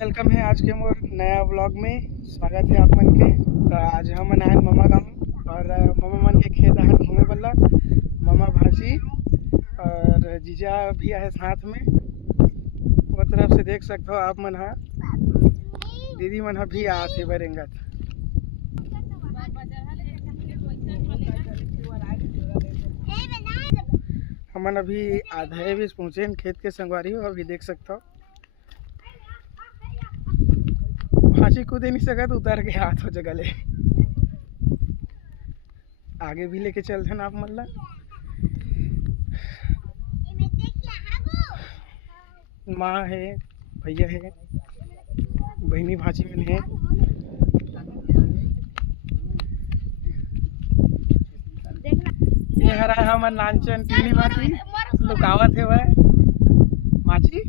Welcome है आज के मोर नया व्लॉग में। स्वागत है आप मन के। तो आज हम आए मामा गाँव और मामा मन के खेत आए घूमे वाला। मामा भाजी और जीजा भी आए साथ में। वो तरफ से देख सकते हो आप मन। हाँ, दीदी मन भी आते बरेंगत। हमन अभी आधे भी पहुँचे खेत के संगवारी हो। अभी देख सकते हो फांसी कूद नहीं सकत, उतर के हाथ हो जगह ले। आगे भी लेके चलते हैं आप मतलब। माँ है, भैया है, बहनी भाजी में है। ये हरा हमर लांचन टीनी माची लुकावत है वह माची।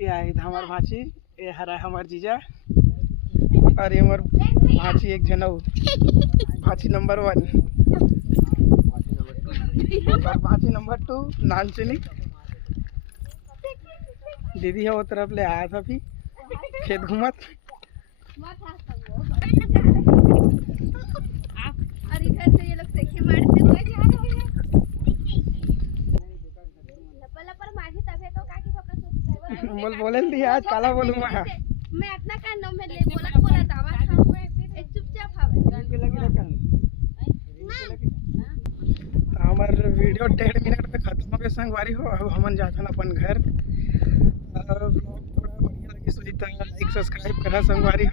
ये आई हमार भाची, ये हरा हमार जीजा और ये हमार भाची एक जनऊ भाची नंबर 1 और भाची नंबर 2 नानचनी। दीदी है वो तरफ ले आया था अभी खेत घूमत। और इधर से ये लोग सेखे मारते हुए जा रहे हैं। लपलपर माही तबे तो काकी फोकस बोले दिया आज काला बोलूंगा। मैं अपना का नाम में ले बोला दावा खाऊं ए चुपचाप हवे। हमार वीडियो 1.5 मिनट में खत्म हो गए संगवारी हो। अब हमन जाते हैं अपन घर। व्लॉग थोड़ा बढ़िया लगी सो लाइक सब्सक्राइब करा संगवारी हो।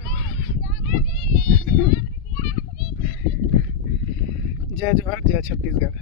जय जोहार, जय छत्तीसगढ़।